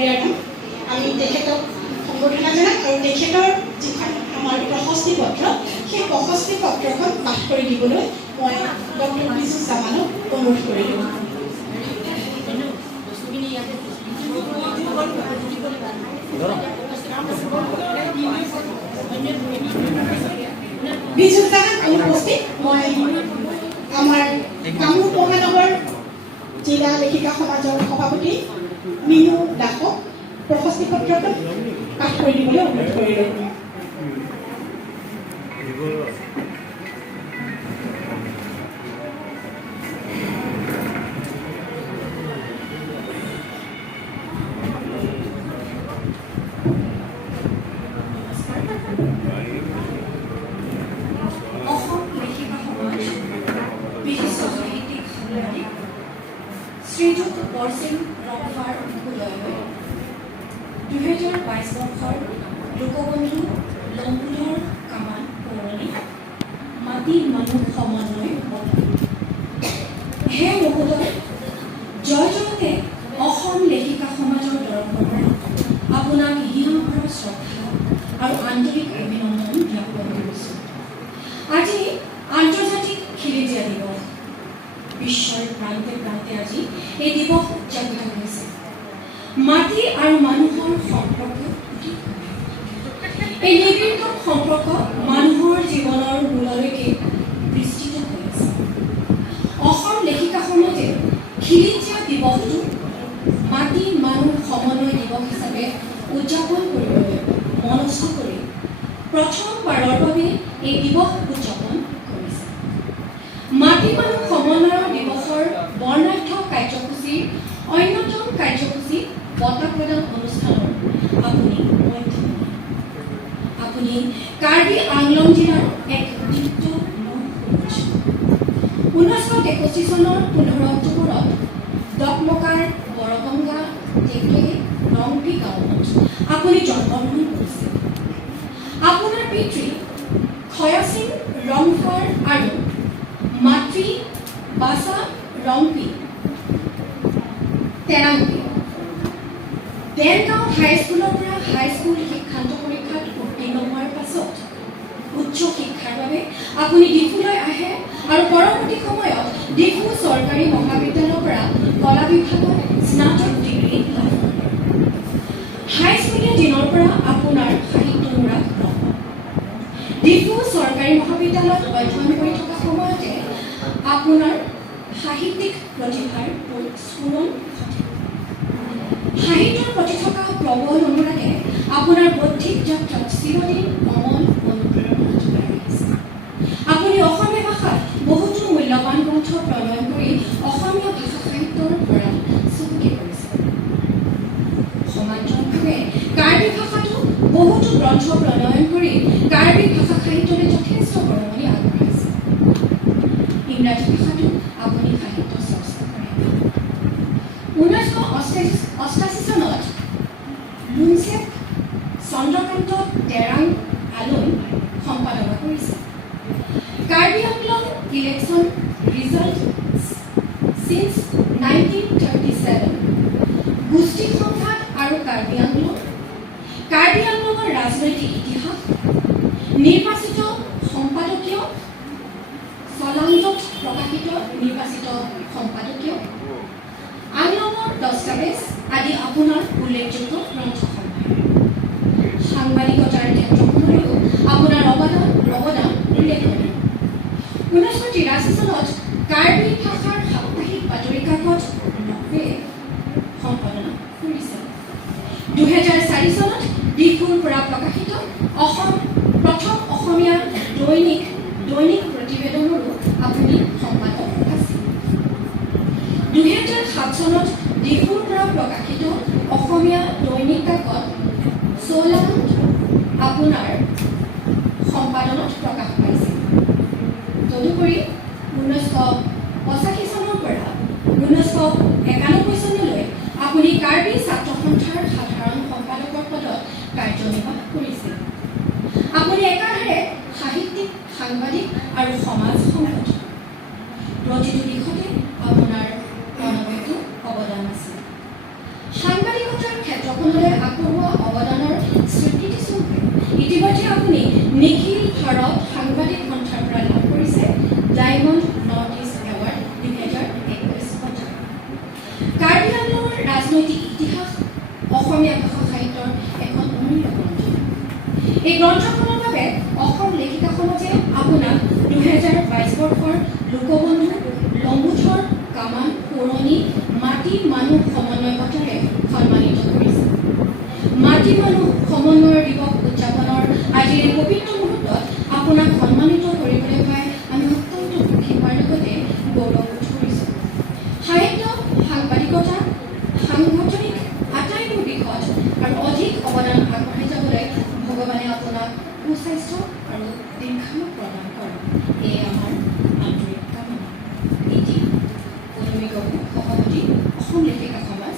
ডাঙৰীয়াৰ নাম। আমি তেখেতক সম্বৰ্ধনা জনাম আৰু তেখেতৰ যিখন আমাৰ প্ৰশস্তি পত্ৰ, সেই প্ৰশস্তি পত্ৰখন পাঠ কৰি দিবলৈ মই ডক্টৰ বিজু জামানক অনুৰোধ কৰিলোঁ। বিজু জামান অনুপস্থিত। মই আমাৰ কামৰূপ মহানগৰ জিলা লেখিকা সমাজৰ সভাপতি মিনু দাসক প্ৰশস্তি পত্ৰখন পাঠ কৰি দিবলৈ অনুৰোধ কৰিলোঁ। শ্ৰীযুত বৰসিং ৰংফাৰ মহোদয়লৈ 2022 বৰ্ষৰ লোকবন্ধু লম্বোধৰ কামান পুৰণি মাটি মানুহ সমন্বয় বঁটা। হে মহোদয়, জয়তে অসম লেখিকা সমাজৰ তৰফৰ পৰা আপোনাক হীনম্ৰ শ্ৰদ্ধা আৰু আন্তৰিক অভিনন্দন জ্ঞাপন কৰিছোঁ। আজি আন্তৰ্জাতিক খিলিঞ্জীয়া দিৱস। বিশ্বৰ প্ৰান্তে প্ৰান্তে আজি এই দিৱস উদযাপিত হৈছে। মাটি আৰু মানুহৰ সম্পৰ্ক অতি গভীৰ। এই নিবিড় সম্পৰ্ক মানুহৰ জীৱনৰ মূললৈকে বিস্তৃত হৈ আছে। অসম লেখিকা সমাজে খিলিঞ্জীয়া দিৱসটো মাটি মানুহ সমন্বয় দিৱস হিচাপে উদযাপন কৰিবলৈ মনস্থ কৰি প্ৰথমবাৰৰ বাবে এই দিৱস উদযাপন কৰিছে। মাটি মানুহ সমন্বয় দিৱসৰ বৰ্ণাঢ্য কাৰ্যসূচীৰ অন্যতম কাৰ্যসূচী বঁটা প্ৰদান অনুষ্ঠানৰ আপুনি মধ্যমণি। আপুনি কাৰ্বি আংলং জিলাৰ এক ঐতিহ্যপূৰ্ণ সদস্য। 1963 চনৰ 15 অক্টোবৰত দকমকাৰ বৰগংগা টেকলে ৰংপি গাঁৱত আপুনি জন্মগ্ৰহণ কৰিছিল। আপোনাৰ পিতৃ খয়াসিং ৰংফাৰ আৰু মাতৃ বাসা ৰংপি টেৰাংপি। দেৰগাঁও হাইস্কুলৰ পৰা হাইস্কুল শিক্ষান্ত পৰীক্ষাত উত্তীৰ্ণ হোৱাৰ পাছত উচ্চ শিক্ষাৰ বাবে আপুনি ডিফুলৈ আহে আৰু পৰৱৰ্তী সময়ত ডিফু চৰকাৰী মহাবিদ্যালয়ৰ পৰা কলা বিভাগত স্নাতক ডিগ্ৰী লাভ কৰে। হাইস্কুলীয়া দিনৰ পৰা আপোনাৰ সাহিত্য অনুৰাগ প্ৰবল। ডিফু চৰকাৰী মহাবিদ্যালয়ত অধ্যয়ন কৰি থকা সময়তে আপোনাৰ সাহিত্যিক প্ৰতিভাৰ স্ফুৰণ ঘটে। সাহিত্যৰ প্ৰতি থকা প্ৰবল অনুৰাগে আপোনাৰ বৌদ্ধিক যাত্ৰাত চিৰদিন অমল অনুপ্ৰেৰণা যোগাই আহিছে। আপুনি অসমীয়া ভাষাত বহুতো মূল্যৱান গ্ৰন্থ প্ৰণয়ন কৰি অসমীয়া ভাষা সাহিত্যৰ ভঁৰাল চহকী কৰিছে। সমান্তৰালভাৱে কাৰ্বি ভাষাতো বহুতো গ্ৰন্থ প্ৰণয়ন কৰি কাৰ্বি ভাষা সাহিত্যলৈ যথেষ্ট বৰঙণি আগবঢ়াইছে। ইংৰাজী ভাষাতো আপুনি সাহিত্য চৰ্চা কৰে। 1988 চনত লুনচেক চন্দ্ৰকান্ত টেৰাং আলুন সম্পাদনা কৰিছে। Karbi Anglong election result since 1937, গোষ্ঠী সংঘাত আৰু কাৰ্বি আংলঙৰ ৰাজনৈতিক ইতিহাস, নিৰ্বাচিত সম্পাদকীয়, চলান্তত প্ৰকাশিত নিৰ্বাচিত সম্পাদকীয়, আংলঙৰ দস্তাবেজ আদি আপোনাৰ উল্লেখযোগ্য গ্ৰন্থসমূহ। সাংবাদিকতাৰ ক্ষেত্ৰখনলৈও আপোনাৰ অৱদান উল্লেখনীয়। 1983 চনত কাৰ্বি ভাষাৰ সাপ্তাহিক বাতৰি কাকত নৱে সম্পাদনা কৰিছে। 2004 চনত ডিফুৰ পৰা প্ৰকাশিত প্ৰথম অসমীয়া দৈনিক প্ৰতিবেদনৰো আপুনি সম্পাদক আছিল। 2007 চনত ডিফুৰ পৰা প্ৰকাশিত অসমীয়া দৈনিক কাকত চোলাম আপোনাৰ সম্পাদনত প্ৰকাশ পাইছিল। তদুপৰি 1985 চনৰ পৰা 1991 চনলৈ আপুনি কাৰ্বি ছাত্ৰ সন্থাৰ সাধাৰণ সম্পাদকৰ পদত কাৰ্যনিৰ্বাহ কৰিছিল। আপুনি একাধাৰে সাহিত্যিক, সাংবাদিক আৰু সমাজ সংগঠক। প্ৰতিটো দিশতে আপোনাৰ অনবদ্য অৱদান আছে। সাংবাদিকতাৰ ক্ষেত্ৰখনলৈ আগবঢ়োৱা অৱদানৰ স্বীকৃতিস্বৰূপে ইতিমধ্যে আপুনি নিখিল ভাৰত সাংবাদিক সন্থাৰ পৰা লাভ কৰিছে ডায়মণ্ড নৰ্থ ইষ্ট এৱাৰ্ড 2021 বঁটা। কাৰ্বি আংলঙৰ ৰাজনৈতিক ইতিহাস অসমীয়া ভাষা সাহিত্যৰ এখন অমূল্য গ্ৰন্থ। এই গ্ৰন্থখনৰ বাবে অসম লেখিকা সমাজে আপোনাক 2022 বৰ্ষৰ লোকবন্ধু লম্বোথৰ কামান পুৰণি মাটি মানুহ সমন্বয় বঁটাৰে সন্মানিত কৰিছে। মাটি মানুহ সমন্বয় দিৱস উদযাপনৰ আজিৰ এই পবিত্ৰ মুহূৰ্তত আপোনাক সন্মানিত কৰিবলৈ পাই আমি অত্যন্ত সুখী হোৱাৰ লগতে গৌৰৱবোধ কৰিছোঁ। সাহিত্য সাংবাদিকতা সাংগঠনিক আটাইবোৰ দিশত আৰু অধিক অৱদান আগবঢ়াই যাবলৈ ভগৱানে আপোনাক সুস্বাস্থ্য আৰু দীৰ্ঘায়ু প্ৰদান কৰক, এয়ে আমাৰ আন্তৰিক কামনা। এটি সভাপতি অসম লেখিকা সমাজ,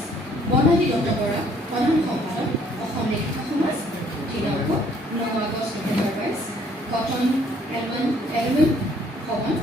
বৰ্ণালী দত্ত বৰা প্ৰধান সম্পাদক অসম লেখিকা সমাজ, দিনাংক 9 আগষ্ট 2022, কটন এলবাম ভৱন